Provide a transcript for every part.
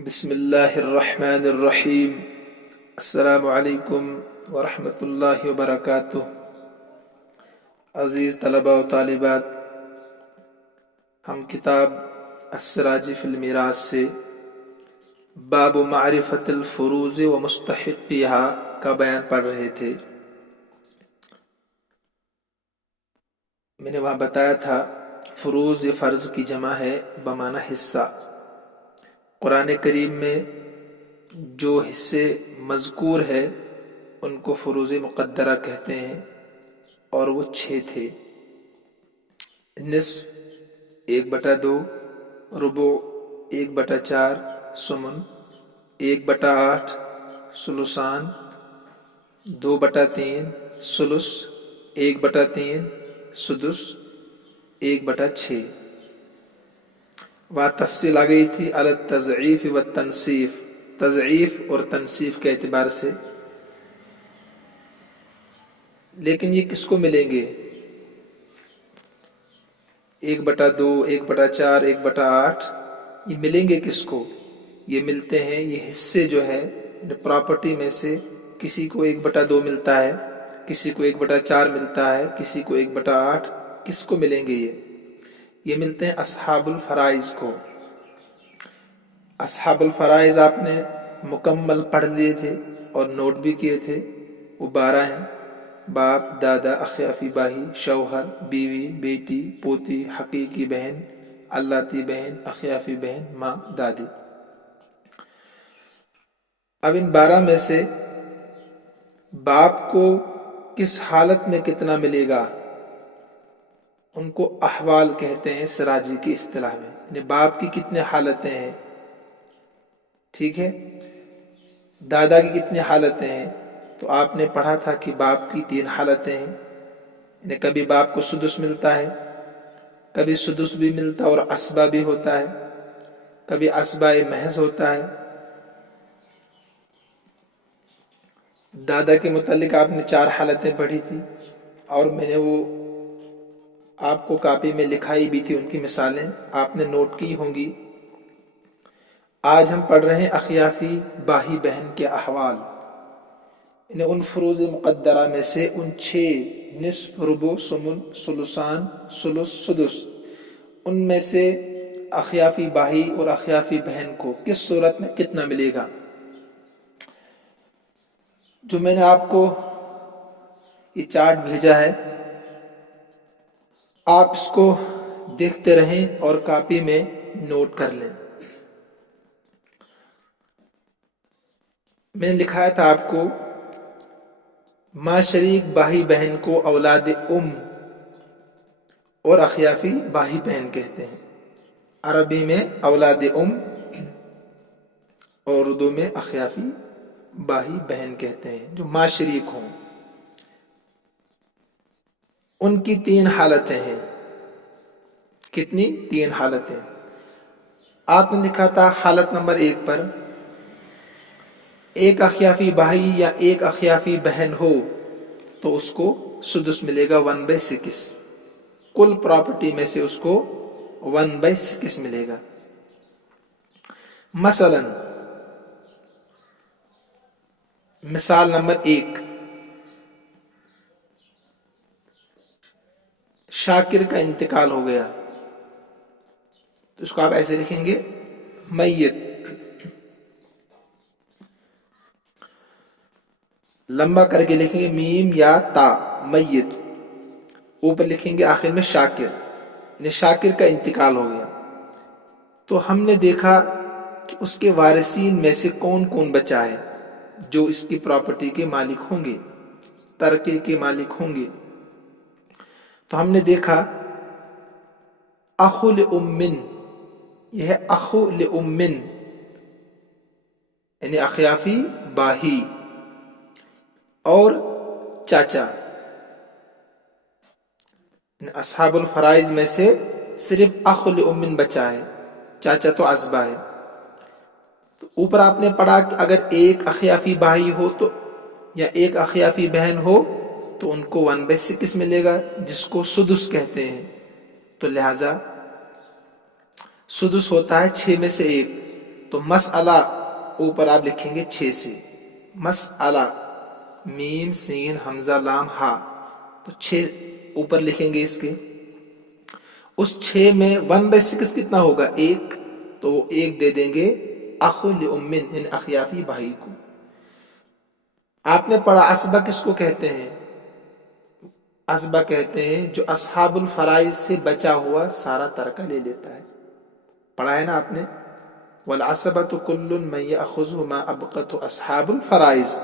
بسم اللہ الرحمن الرحیم۔ السلام علیکم ورحمۃ اللہ وبرکاتہ۔ عزیز طلباء و طالبات، ہم کتاب السراج فی المیراث سے باب معرفت الفروض و مستحقیہا کا بیان پڑھ رہے تھے۔ میں نے وہاں بتایا تھا فروض یہ فرض کی جمع ہے بمعنی حصہ۔ قرآن کریم میں جو حصے مذکور ہے ان کو فروض مقدرہ کہتے ہیں، اور وہ 6 تھے: نصف 1/2، ربع 1/4، سمن 1/8، ثلثان 2/3، ثلث 1/3، سدس 1/6۔ وہاں تفصیل آ گئی تھی علی التضعیف والتنصیف، تضعیف اور تنصیف کے اعتبار سے۔ لیکن یہ کس کو ملیں گے؟ 1/2، 1/4، 1/8 یہ ملیں گے کس کو؟ یہ ملتے ہیں، یہ حصے جو ہے پراپرٹی میں سے کسی کو 1/2 ملتا ہے، کسی کو 1/4 ملتا ہے، کسی کو 1/8۔ کس کو ملیں گے یہ ملتے ہیں اصحاب الفرائض کو۔ اصحاب الفرائض آپ نے مکمل پڑھ لیے تھے اور نوٹ بھی کیے تھے۔ وہ 12 ہیں: باپ، دادا، اخیافی باہی، شوہر، بیوی، بیٹی، پوتی، حقیقی بہن، اللاتی بہن، اخیافی بہن، ماں، دادی۔ اب ان 12 میں سے باپ کو کس حالت میں کتنا ملے گا؟ ان کو احوال کہتے ہیں سراجی کی اصطلاح میں، یعنی باپ کی کتنے حالتیں ہیں، ٹھیک ہے؟ دادا کی کتنی حالتیں ہیں؟ تو آپ نے پڑھا تھا کہ باپ کی 3 حالتیں ہیں، یعنی کبھی باپ کو سدس ملتا ہے، کبھی سدس بھی ملتا اور عصبہ بھی ہوتا ہے، کبھی عصبہ محض ہوتا ہے۔ دادا کے متعلق آپ نے 4 حالتیں پڑھی تھی، اور میں نے وہ آپ کو کاپی میں لکھائی بھی تھی، ان کی مثالیں آپ نے نوٹ کی ہوں گی۔ آج ہم پڑھ رہے ہیں اخیافی باہی بہن کے احوال، یعنی ان فروض مقدرہ میں سے ان 6 نصف، ربع، سمن، ثلثان، ثلث، سدس، ان میں سے اخیافی باہی اور اخیافی بہن کو کس صورت میں کتنا ملے گا۔ جو میں نے آپ کو یہ چارٹ بھیجا ہے، آپ اس کو دیکھتے رہیں اور کاپی میں نوٹ کر لیں۔ میں نے لکھایا تھا آپ کو، ماں شریک باہی بہن کو اولاد اور اخیافی باہی بہن کہتے ہیں۔ عربی میں اولاد اور اردو میں اخیافی باہی بہن کہتے ہیں، جو ماں شریک ہوں۔ ان کی 3 حالتیں ہیں۔ کتنی؟ 3 حالتیں۔ آپ نے لکھا تھا حالت نمبر 1 پر، ایک اخیافی بھائی یا ایک اخیافی بہن ہو تو اس کو سدس ملے گا 1/6، کل پراپرٹی میں سے اس کو 1/6 ملے گا۔ مثلا مثال نمبر 1، شاکر کا انتقال ہو گیا، تو اس کو آپ ایسے لکھیں گے: میت، لمبا کر کے لکھیں گے میم یا تا، میت، اوپر لکھیں گے آخر میں شاکر، یعنی شاکر کا انتقال ہو گیا۔ تو ہم نے دیکھا کہ اس کے وارثین میں سے کون کون بچا ہے جو اس کی پراپرٹی کے مالک ہوں گے، ترکے کے مالک ہوں گے۔ تو ہم نے دیکھا اخو لأمن، یہ ہے اخو لأمن، یعنی اخیافی باہی، اور چاچا۔ اصحاب الفرائض میں سے صرف اخو لأمن بچا ہے، چاچا تو عصبہ ہے۔ تو اوپر آپ نے پڑھا کہ اگر ایک اخیافی بھائی ہو تو یا ایک اخیافی بہن ہو تو ان کو 1/6 ملے گا، جس کو سدس کہتے ہیں۔ تو لہذا سدس ہوتا ہے 6 میں سے 1، تو مسئلہ اوپر آپ لکھیں گے 6 سے، مسئلہ میم سین حمزہ لام ہا، تو 6 اوپر لکھیں گے اس کے۔ اس 6 میں 1/6 کتنا ہوگا؟ 1، تو وہ 1 دے دیں گے اخ لامن ان اخیافی بھائی کو۔ آپ نے پڑھا اسبہ کس کو کہتے ہیں؟ اسبہ کہتے ہیں جو اصحاب الفرائض سے بچا ہوا سارا ترکہ لے لیتا ہے، پڑھا ہے نا آپ نے؟ والعصبۃ کل من یأخذ ما ابقته اصحاب الفرائض،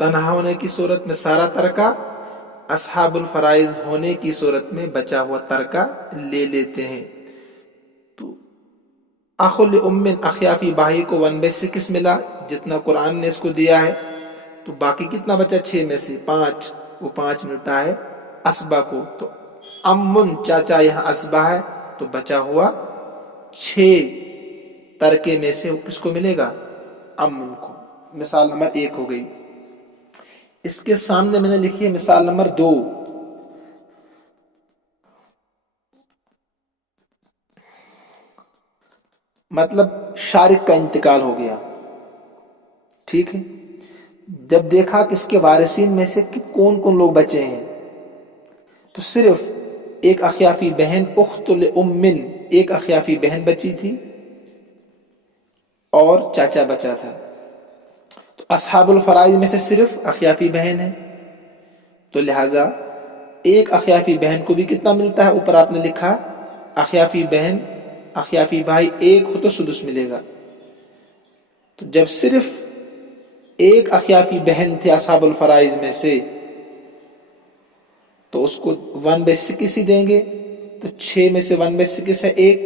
تنہا ہونے کی صورت میں سارا ترکہ، اصحاب الفرائض ہونے کی صورت میں بچا ہوا ترکہ لے لیتے ہیں۔ تو اخ لامن اخیافی بھائی کو 1/6 ملا جتنا قرآن نے اس کو دیا ہے، تو باقی کتنا بچا 6 میں سے 5، وہ 5 ملتا ہے اسبا کو۔ تو امن چاچا یہاں اسبا ہے، تو بچا ہوا 6 ترکے میں سے کس کو ملے گا؟ امن کو۔ مثال نمبر 1 ہو گئی۔ اس کے سامنے میں نے لکھی ہے مثال نمبر 2۔ مطلب شارک کا انتقال ہو گیا، ٹھیک ہے؟ جب دیکھا کہ اس کے وارثین میں سے کون کون لوگ بچے ہیں، تو صرف ایک اخیافی بہن اخت لامن، ایک اخیافی بہن بچی تھی اور چاچا بچا تھا۔ تو اصحاب الفرائض میں سے صرف اخیافی بہن ہے، تو لہٰذا ایک اخیافی بہن کو بھی کتنا ملتا ہے؟ اوپر آپ نے لکھا اخیافی بہن اخیافی بھائی 1 ہو تو سدس ملے گا۔ تو جب صرف ایک اخیافی بہن تھے اصحاب الفرائض میں سے، تو اس کو 1/6 ہی دیں گے، تو 6 میں سے 1/6 ہے 1،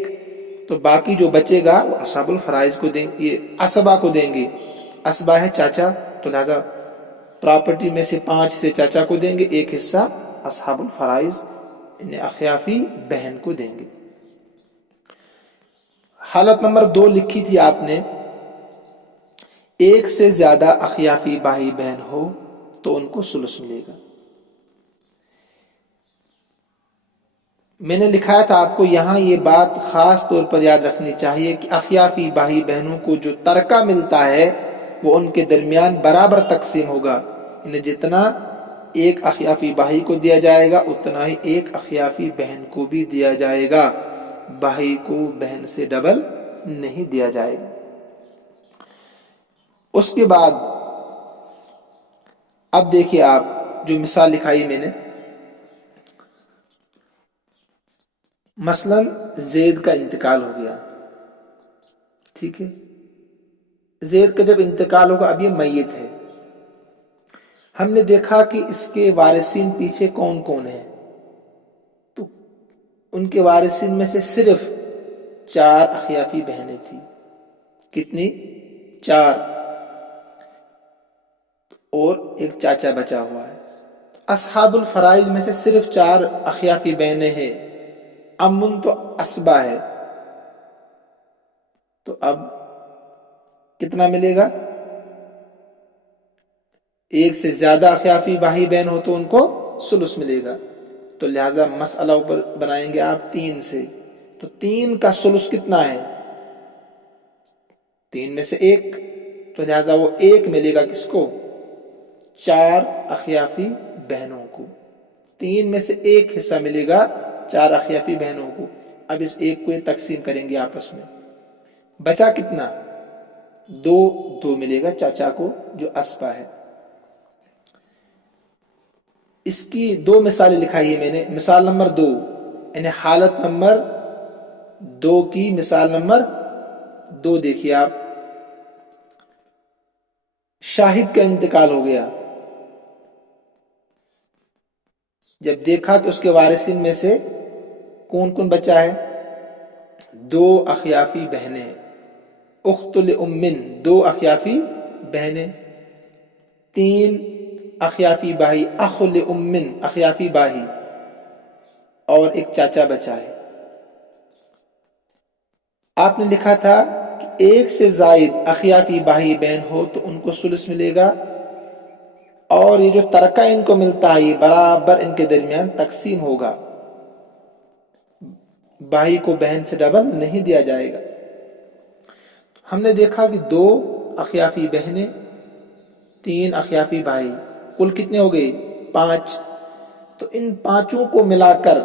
تو باقی جو بچے گا وہ اصحاب الفرائض کو دیں گے، اسبا کو دیں گے۔ اسبا ہے چاچا، تو لہذا پراپرٹی میں سے 5 حصے چاچا کو دیں گے، 1 حصہ اصحاب الفرائض یعنی اخیافی بہن کو دیں گے۔ حالت نمبر 2 لکھی تھی آپ نے، ایک سے زیادہ اخیافی بھائی بہن ہو تو ان کو ثلث ملے گا۔ میں نے لکھایا تھا آپ کو یہاں یہ بات خاص طور پر یاد رکھنی چاہیے کہ اخیافی بھائی بہنوں کو جو ترکہ ملتا ہے وہ ان کے درمیان برابر تقسیم ہوگا، یعنی جتنا ایک اخیافی بھائی کو دیا جائے گا اتنا ہی ایک اخیافی بہن کو بھی دیا جائے گا، بھائی کو بہن سے ڈبل نہیں دیا جائے گا۔ اس کے بعد اب دیکھیے آپ جو مثال لکھائی میں نے، مثلا زید کا انتقال ہو گیا، ٹھیک ہے؟ زید کا جب انتقال ہوگا، اب یہ میت ہے، ہم نے دیکھا کہ اس کے وارثین پیچھے کون کون ہیں، تو ان کے وارثین میں سے صرف 4 اخیافی بہنیں تھیں۔ کتنی؟ 4، اور ایک چاچا بچا ہوا ہے۔ اصحاب الفرائض میں سے صرف 4 اخیافی بہنیں ہیں، امن تو اسبا ہے، تو اب کتنا ملے گا؟ ایک سے زیادہ اخیافی بھائی بہن ہو تو ان کو ثلث ملے گا، تو لہٰذا مسئلہ اوپر بنائیں گے آپ 3 سے، تو 3 کا ثلث کتنا ہے؟ 3 میں سے 1، تو لہٰذا وہ 1 ملے گا کس کو؟ 4 اخیافی بہنوں کو۔ 3 میں سے 1 حصہ ملے گا 4 اخیافی بہنوں کو۔ اب اس 1 کو تقسیم کریں گے آپس میں، بچا کتنا؟ 2 ملے گا چاچا کو جو اسبا ہے۔ اس کی 2 مثالیں لکھائی ہے میں نے۔ مثال نمبر 2 یعنی حالت نمبر 2 کی مثال نمبر 2 دیکھیے آپ، شاہد کا انتقال ہو گیا، جب دیکھا کہ اس کے وارثین میں سے کون کون بچا ہے، 2 اخیافی بہنیں اخت لامن، 2 اخیافی بہنیں، 3 اخیافی بھائی اخ لامن اخیافی بھائی، اور ایک چاچا بچا ہے۔ آپ نے لکھا تھا کہ 1 سے زائد اخیافی بھائی بہن ہو تو ان کو ثلث ملے گا، اور یہ جو ترکہ ان کو ملتا ہے یہ برابر ان کے درمیان تقسیم ہوگا، بھائی کو بہن سے ڈبل نہیں دیا جائے گا۔ ہم نے دیکھا کہ 2 اخیافی بہنیں، 3 اخیافی بھائی، کل کتنے ہو گئے؟ 5۔ تو ان پانچوں کو ملا کر،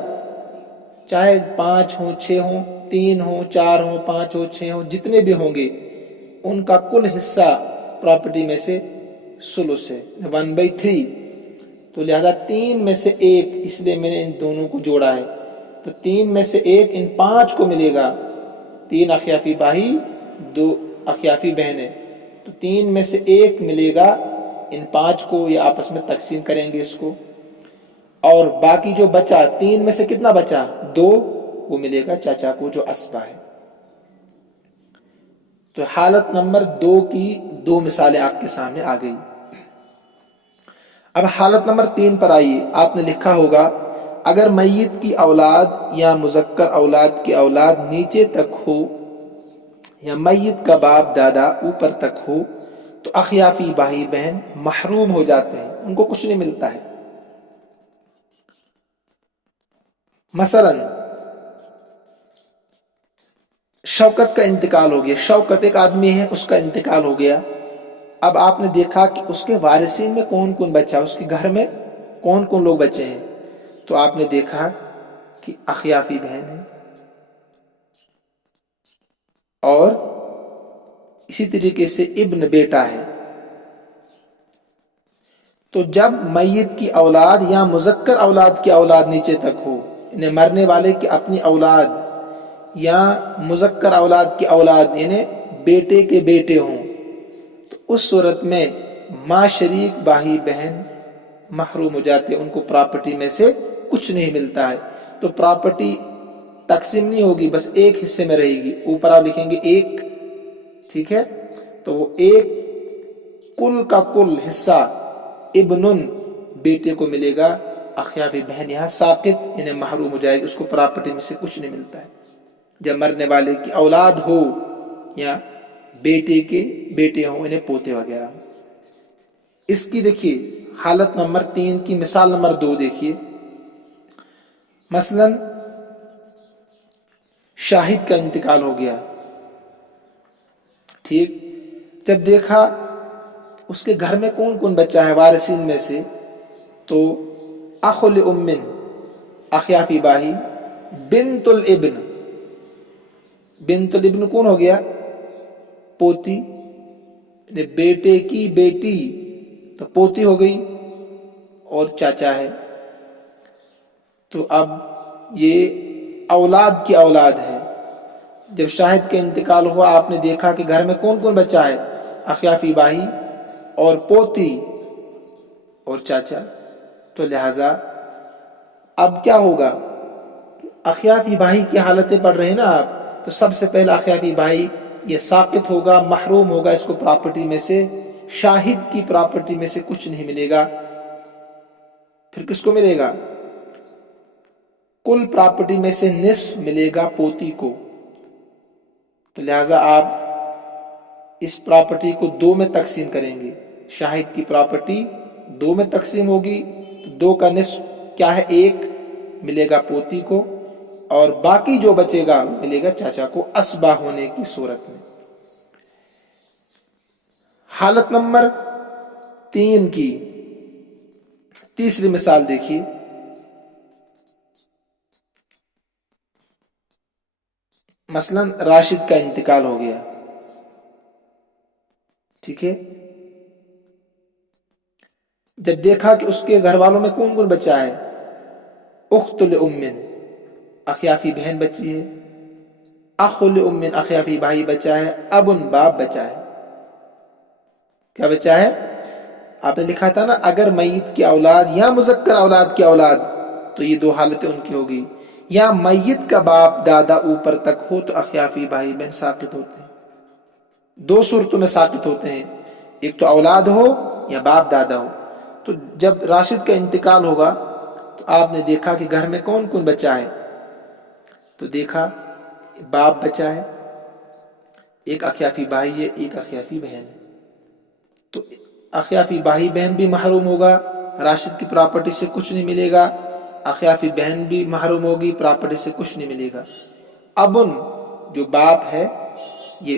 چاہے 5 ہوں، 6 ہوں، 3 ہوں، 4 ہوں، 5 ہوں، 6 ہوں، جتنے بھی ہوں گے ان کا کل حصہ پراپرٹی میں سے ثلث ہے، 1/3۔ تو لہذا 3 میں سے 1، اس لیے میں نے ان دونوں کو جوڑا ہے، تو 3 میں سے 1 ان 5 کو ملے گا۔ 3 اخیافی بھائی، 2 اخیافی بہنیں، تو 3 میں سے 1 ملے گا ان 5 کو، یہ آپس میں تقسیم کریں گے اس کو، اور باقی جو بچا 3 میں سے کتنا بچا؟ 2، وہ ملے گا چاچا کو جو اسبہ ہے۔ تو حالت نمبر 2 کی 2 مثالیں آپ کے سامنے آ گئی۔ اب حالت نمبر 3 پر آئیے۔ آپ نے لکھا ہوگا اگر میت کی اولاد یا مذکر اولاد کی اولاد نیچے تک ہو یا میت کا باپ دادا اوپر تک ہو تو اخیافی بھائی بہن محروم ہو جاتے ہیں، ان کو کچھ نہیں ملتا ہے۔ مثلا شوکت کا انتقال ہو گیا، شوکت ایک آدمی ہے، اس کا انتقال ہو گیا۔ اب آپ نے دیکھا کہ اس کے وارثین میں کون کون بچا، اس کے گھر میں کون کون لوگ بچے ہیں، تو آپ نے دیکھا کہ اخیافی بہن ہے، اور اسی طریقے سے ابن بیٹا ہے۔ تو جب میت کی اولاد یا مذکر اولاد کی اولاد نیچے تک ہو، یعنی مرنے والے کی اپنی اولاد یا مذکر اولاد کی اولاد یعنی بیٹے کے بیٹے ہوں، تو اس صورت میں ماں شریک بھائی بہن محروم ہو جاتے ہیں، ان کو پراپرٹی میں سے کچھ نہیں ملتا ہے۔ تو پراپرٹی تقسیم نہیں ہوگی، بس ایک حصے میں رہے گی، اوپر آپ لکھیں گے 1، ٹھیک ہے؟ تو وہ 1 کل کا کل حصہ ابن بیٹے کو ملے گا، اخیافی بہن یہاں ساقط یعنی محروم ہو جائے گی، اس کو پراپرٹی میں سے کچھ نہیں ملتا ہے۔ جب مرنے والے کی اولاد ہو یا بیٹے کے بیٹے ہوں، انہیں پوتے وغیرہ۔ اس کی دیکھیے حالت نمبر 3 کی مثال نمبر 2 دیکھیے۔ مثلا شاہد کا انتقال ہو گیا، ٹھیک؟ جب دیکھا اس کے گھر میں کون کون بچہ ہے وارثین میں سے، تو اخ لام، اخیافی بھائی، بنت الابن، بنت الابن کون ہو گیا؟ پوتی، یعنی بیٹے کی بیٹی، تو پوتی ہو گئی، اور چاچا ہے۔ تو اب یہ اولاد کی اولاد ہے۔ جب شاہد کا انتقال ہوا، آپ نے دیکھا کہ گھر میں کون کون بچہ ہے؟ اخیافی بھائی اور پوتی اور چاچا۔ تو لہذا اب کیا ہوگا؟ اخیافی بھائی کی حالتیں پڑھ رہے ہیں نا آپ، تو سب سے پہلا اخیافی بھائی یہ ساقط ہوگا، محروم ہوگا، اس کو پراپرٹی میں سے، شاہد کی پراپرٹی میں سے کچھ نہیں ملے گا۔ پھر کس کو ملے گا؟ کل پراپرٹی میں سے نصف ملے گا پوتی کو۔ تو لہٰذا آپ اس پراپرٹی کو 2 میں تقسیم کریں گے، شاہد کی پراپرٹی 2 میں تقسیم ہوگی، تو 2 کا نصف کیا ہے؟ 1 ملے گا پوتی کو، اور باقی جو بچے گا ملے گا چاچا کو اسبہ ہونے کی صورت میں۔ حالت نمبر 3 کی تیسری مثال دیکھیے۔ مثلا راشد کا انتقال ہو گیا، ٹھیک ہے؟ جب دیکھا کہ اس کے گھر والوں میں کون کون بچہ ہے، اخت لام، اخیافی بہن بچی ہے، اخ لام، اخیافی بھائی بچا ہے، ابن باپ بچا ہے۔ کیا بچا ہے؟ آپ نے لکھا تھا نا اگر میت کی اولاد یا مذکر اولاد کی اولاد، تو یہ 2 حالتیں ان کی ہوگی، یا میت کا باپ دادا اوپر تک ہو تو اخیافی بھائی بہن ساقط ہوتے ہیں۔ 2 صورتوں میں ساقط ہوتے ہیں، ایک تو اولاد ہو یا باپ دادا ہو۔ تو جب راشد کا انتقال ہوگا تو آپ نے دیکھا کہ گھر میں کون کون بچہ ہے، تو دیکھا باپ بچہ ہے، ایک اخیافی بھائی ہے، ایک اخیافی بہن ہے۔ تو اخیافی بھائی بہن بھی محروم ہوگا، راشد کی پراپرٹی سے کچھ نہیں ملے گا، اخیافی بہن بھی محروم ہوگی، پراپرٹی سے کچھ نہیں ملے گا۔ ابن جو باپ ہے یہ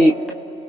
1,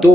2,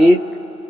1,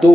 2,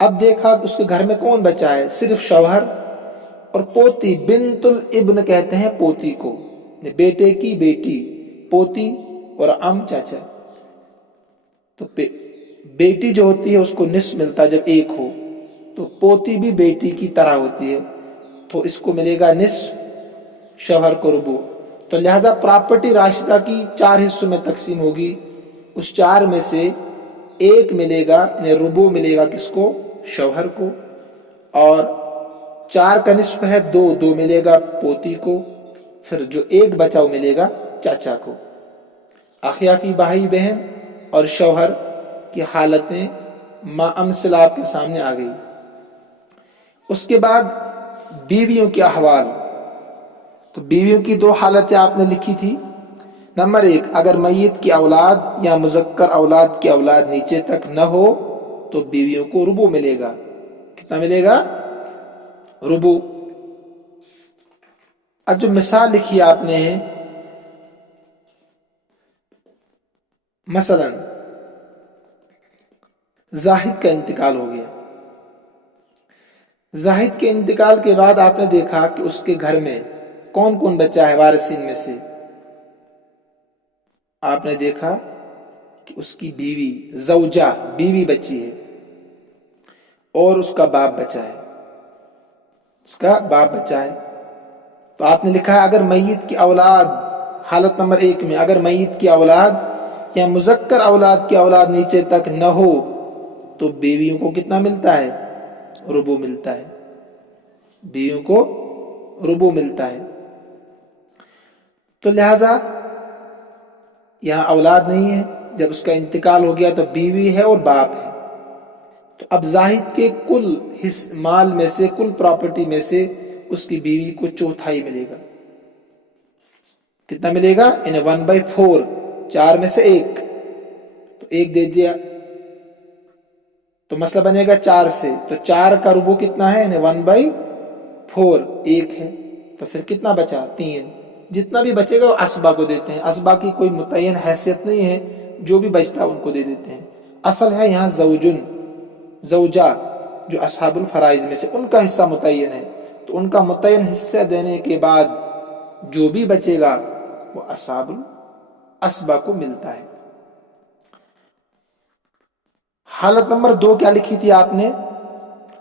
اب دیکھا کہ اس کے گھر میں کون بچا ہے؟ صرف شوہر اور پوتی، بنت الابن کہتے ہیں پوتی کو، بیٹے کی بیٹی پوتی، اور عم چاچا۔ تو بیٹی جو ہوتی ہے اس کو نصف ملتا ہے جب ایک ہو، تو پوتی بھی بیٹی کی طرح ہوتی ہے، تو اس کو ملے گا نصف، شوہر کو ربع۔ تو لہذا پراپرٹی راشدہ کی 4 حصوں میں تقسیم ہوگی، اس 4 میں سے ایک ملے گا، یعنی ربع ملے گا کس کو؟ شوہر کو، اور 4 کا نصف ہے 2، 2 ملے گا پوتی کو، پھر جو ایک بچا وہ ملے گا چاچا کو۔ اخیافی بھائی بہن اور شوہر کی حالتیں امثل آپ کے سامنے آ گئی۔ اس کے بعد بیویوں کے احوال۔ تو بیویوں کی 2 حالتیں آپ نے لکھی تھی۔ نمبر 1، اگر میت کی اولاد یا مذکر اولاد کی اولاد نیچے تک نہ ہو تو بیویوں کو ربع ملے گا۔ کتنا ملے گا؟ ربع۔ اب جو مثال لکھی آپ نے ہے، مثلا زاہد کا انتقال ہو گیا، زاہد کے انتقال کے بعد آپ نے دیکھا کہ اس کے گھر میں کون کون بچا ہے وارثین میں سے؟ آپ نے دیکھا کہ اس کی بیوی زوجہ، بیوی بچی ہے، اور اس کا باپ بچا ہے، اس کا باپ بچا ہے۔ تو آپ نے لکھا ہے اگر میت کی اولاد، حالت نمبر 1 میں اگر میت کی اولاد یا مذکر اولاد کی اولاد نیچے تک نہ ہو تو بیویوں کو کتنا ملتا ہے؟ ربع ملتا ہے، بیویوں کو ربع ملتا ہے۔ تو لہذا یہاں اولاد نہیں ہے، جب اس کا انتقال ہو گیا تو بیوی ہے اور باپ ہے۔ تو اب زاہد کے کل مال میں سے، کل پراپرٹی میں سے اس کی بیوی کو چوتھائی ملے گا۔ کتنا ملے گا؟ یعنی 1/4، 4 میں سے 1، تو 1 دے دیا تو مسئلہ بنے گا 4 سے، تو 4 کا ربع کتنا ہے؟ یعنی 1/4، 1 ہے، تو پھر کتنا بچا؟ 3۔ جتنا بھی بچے گا وہ اسبا کو دیتے ہیں، اسبا کی کوئی متعین حیثیت نہیں ہے، جو بھی بچتا ان کو دے دیتے ہیں۔ اصل ہے یہاں زوجن، زوجہ جو اصحاب الفرائض میں سے ان کا حصہ متعین ہے، تو ان کا متعین حصہ دینے کے بعد جو بھی بچے گا وہ اصحاب الاسبا کو ملتا ہے۔ حالت نمبر 2 کیا لکھی تھی آپ نے؟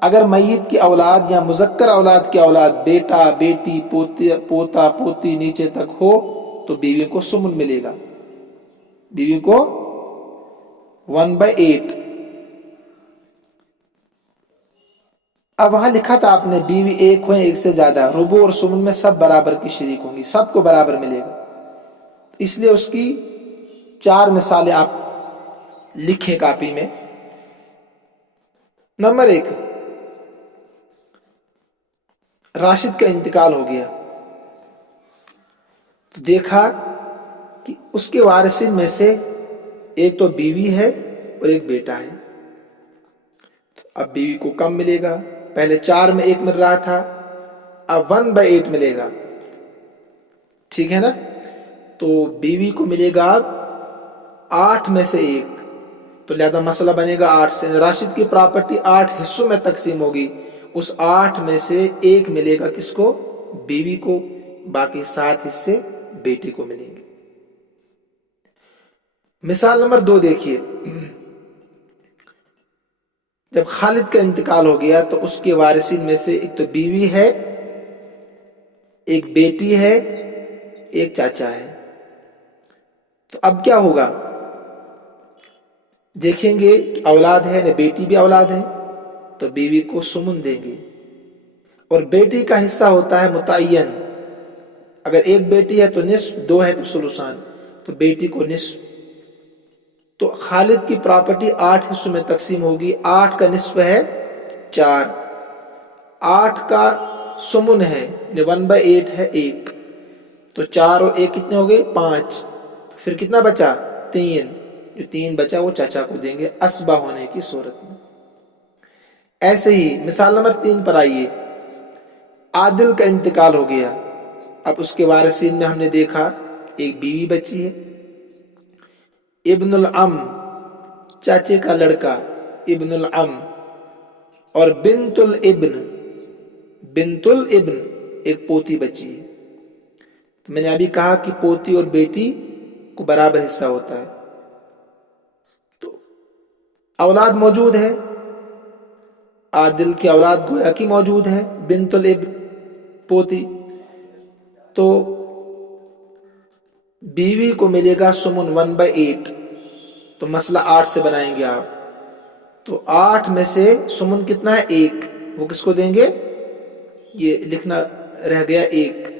اگر میت کی اولاد یا مذکر اولاد کی اولاد، بیٹا بیٹی پوتا پوتی نیچے تک ہو تو بیوی کو سمن ملے گا، بیوی کو 1/8۔ اب وہاں لکھا تھا آپ نے بیوی 1 ہو یا 1 سے زیادہ، ربع اور سمن میں سب برابر کی شریک ہوں گی، سب کو برابر ملے گا، اس لیے اس کی 4 مثالیں آپ لکھیں کاپی میں۔ نمبر 1، راشد کا انتقال ہو گیا، تو دیکھا کہ اس کے وارثین میں سے ایک تو بیوی ہے اور ایک بیٹا ہے، تو اب بیوی کو کم ملے گا، پہلے 4 میں 1 مل رہا تھا، اب 1/8 ملے گا، ٹھیک ہے نا؟ تو بیوی کو ملے گا 8 میں سے 1، تو لہذا مسئلہ بنے گا 8 سے، راشد کی پراپرٹی 8 حصوں میں تقسیم ہوگی، اس 8 میں سے 1 ملے گا کس کو؟ بیوی کو، باقی 7 حصے بیٹی کو ملیں گے۔ مثال نمبر 2 دیکھیے، جب خالد کا انتقال ہو گیا تو اس کے وارثین میں سے ایک تو بیوی ہے، ایک بیٹی ہے، ایک چاچا ہے، تو اب کیا ہوگا؟ دیکھیں گے کہ اولاد ہے نہ، بیٹی بھی اولاد ہے، تو بیوی کو سمن دیں گے، اور بیٹی کا حصہ ہوتا ہے متعین، اگر ایک بیٹی ہے تو نصف، 2 ہے تو ثلثان، تو بیٹی کو نصف۔ تو خالد کی پراپرٹی 8 حصوں میں تقسیم ہوگی، 8 کا نصف ہے 4، 8 کا سمن ہے یعنی 1/8 ہے 1، تو 4 اور 1 کتنے ہو گئے؟ 5، پھر کتنا بچا؟ 3، جو 3 بچا وہ چاچا کو دیں گے اسبا ہونے کی صورت میں۔ ایسے ہی مثال نمبر 3 پر آئیے، عادل کا انتقال ہو گیا، اب اس کے وارثین میں ہم نے دیکھا ایک بیوی بچی ہے، ابن العم چاچے کا لڑکا، ابن العم، اور بنت الابن، بنت الابن ایک پوتی بچی ہے. تو میں نے ابھی کہا کہ پوتی اور بیٹی کو برابر حصہ ہوتا ہے. تو اولاد موجود ہے، عادل کی اولاد گویا کی موجود ہے، بنت الابن پوتی. تو بیوی کو ملے گا سمن 1/8. تو مسئلہ 8 سے بنائیں گے آپ. تو 8 میں سے سمن کتنا ہے؟ 1. وہ کس کو دیں گے؟ یہ لکھنا رہ گیا 1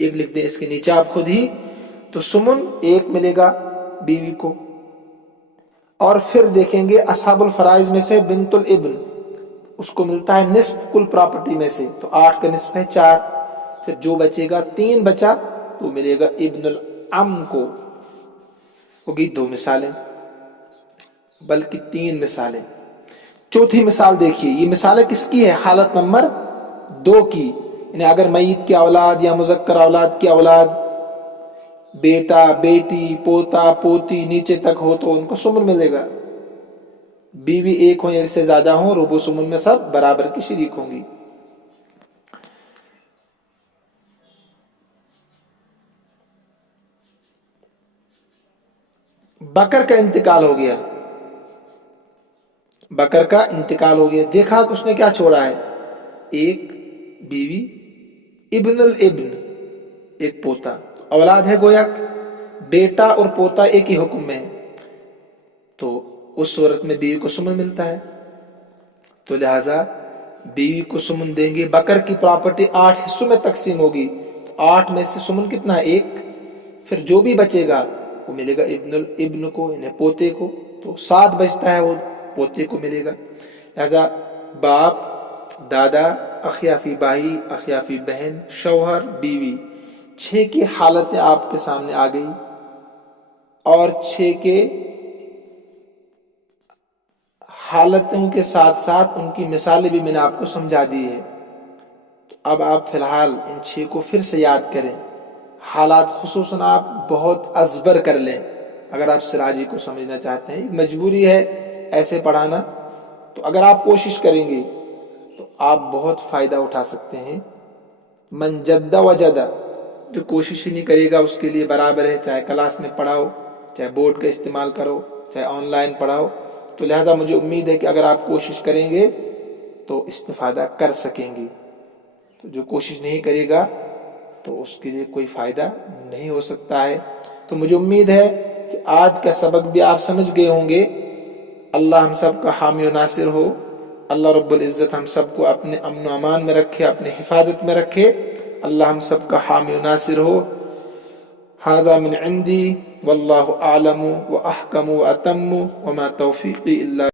لکھ دیں اس کے نیچے آپ خود ہی. تو سمن 1 ملے گا بیوی کو. اور پھر دیکھیں گے اصحاب الفرائض میں سے بنت الابن، اس کو ملتا ہے نصف کل پراپرٹی میں سے. تو 8 کا نصف ہے 4. پھر جو بچے گا 3 بچا تو ملے گا ابن العم کو. ہوگی 2 مثالیں، بلکہ 3 مثالیں. چوتھی مثال دیکھیے، یہ مثالیں کس کی ہے؟ حالت نمبر 2 کی. یعنی اگر میت کی اولاد یا مذکر اولاد کی اولاد بیٹا بیٹی پوتا پوتی نیچے تک ہو تو ان کو سمن ملے گا. بیوی 1 ہو یا اس سے زیادہ ہو، ربع سمن میں سب برابر کی شریک ہوں گی. بکر کا انتقال ہو گیا، بکر کا انتقال ہو گیا. دیکھا کہ اس نے کیا چھوڑا ہے؟ 1 بیوی، ابن الابن 1 پوتا. اولاد ہے گویا بیٹا اور پوتا ایک ہی حکم میں ہے. تو اس صورت میں بیوی کو سمن ملتا ہے. تو لہذا بیوی کو سمن دیں گے. بکر کی پراپرٹی 8 حصوں میں تقسیم ہوگی. تو 8 میں سے سمن کتنا ہے؟ 1. پھر جو بھی بچے گا وہ ملے گا ابن الابن کو، یعنی پوتے کو. تو 7 بچتا ہے وہ پوتے کو ملے گا. لہذا باپ، دادا، اخیافی بھائی، اخیافی بہن، شوہر، بیوی، 6 کی حالتیں آپ کے سامنے آ گئی. اور 6 کے حالتوں کے ساتھ ساتھ ان کی مثالیں بھی میں نے آپ کو سمجھا دی ہے. تو اب آپ فی الحال ان 6 کو پھر سے یاد کریں. حالات خصوصاً آپ بہت ازبر کر لیں اگر آپ سراجی کو سمجھنا چاہتے ہیں. مجبوری ہے ایسے پڑھانا. تو اگر آپ کوشش کریں گے تو آپ بہت فائدہ اٹھا سکتے ہیں. من جد وجد، جو کوشش ہی نہیں کرے گا اس کے لیے برابر ہے، چاہے کلاس میں پڑھاؤ، چاہے بورڈ کا استعمال کرو، چاہے آن لائن پڑھاؤ. تو لہٰذا مجھے امید ہے کہ اگر آپ کوشش کریں گے تو استفادہ کر سکیں گے. تو جو کوشش نہیں کرے گا تو اس کے لیے کوئی فائدہ نہیں ہو سکتا ہے. تو مجھے امید ہے کہ آج کا سبق بھی آپ سمجھ گئے ہوں گے. اللہ ہم سب کا حامی و ناصر ہو. اللہ رب العزت ہم سب کو اپنے امن و امان میں رکھے، اپنے حفاظت میں رکھے. اللہ ہم سب کا حامی و ناصر ہو. ھذا من عندی واللہ اعلم واحکم واتم وما توفیقی الا